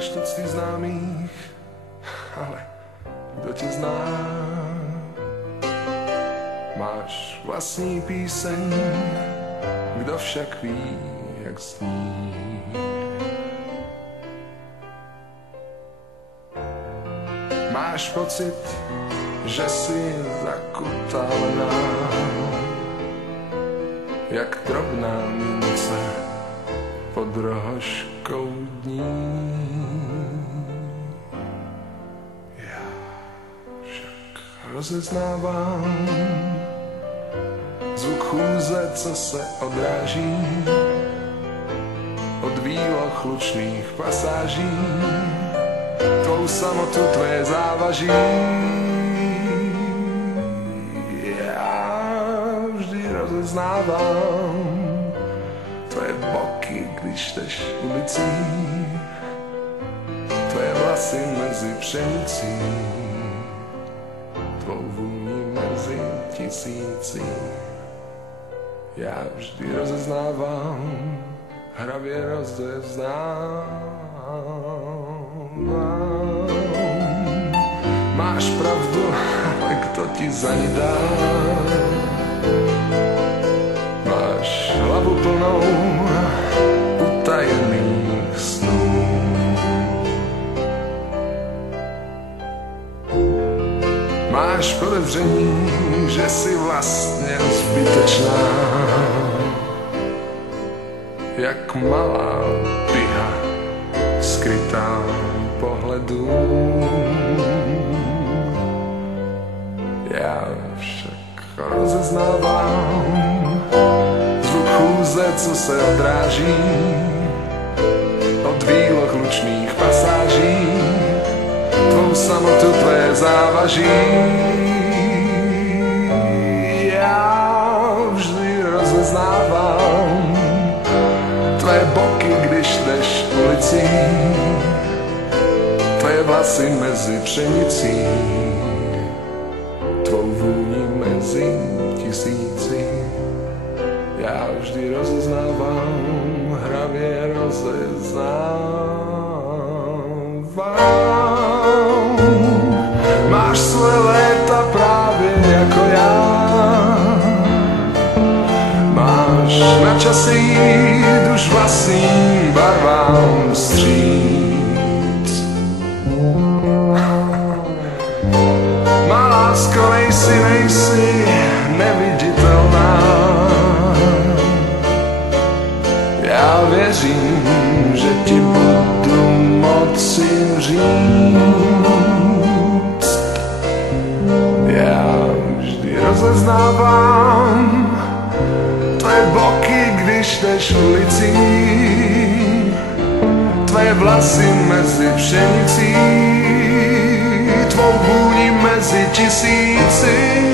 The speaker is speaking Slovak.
Máš tucty známých, ale kdo tě zná? Máš vlastní píseň, kdo však ví, jak zní. Máš pocit, že si zakutalená, jak drobná mince pod rohožkou dní. Já však rozeznávám zvuk chůze, co se odráží od výloh lučných pasáží, tvou samotu, tvé závaží. Já vždy rozeznávám tvoje boky, když jdeš ulicí, tvé vlasy mezi pšenicí, tvou vůni mezi tisíci. Já vždy rozeznávám, hravě rozeznávám. Máš pravdu, ale kdo ti za ní dá? Máš hlavu plnou utajených snů. Máš podezření, že jsi vlastně zbytečná, jak malá piha skrytá pohledu. Já však rozeznávám zvuk chůze, co se odráží od výloh lučných pasáží, tvou samotu, tvé závaží. Já vždy rozeznávám tvé boky, když jdeš ulicí, tvé vlasy mezi pšenicí, tvou vůni mezi tisíci. Já vždy rozeznávám, hravě rozeznávám. Máš svoje léta právě jako já, máš na čase jít už vlastním barvám vstříc. Má lásko, nejsi neviditelná. Já věřím, že ti budu moci říct. Já vždy rozeznávám tvé boky, když jdeš ulicí, tvé vlasy mezi pšenicí, tvou vůni mezi tisíci.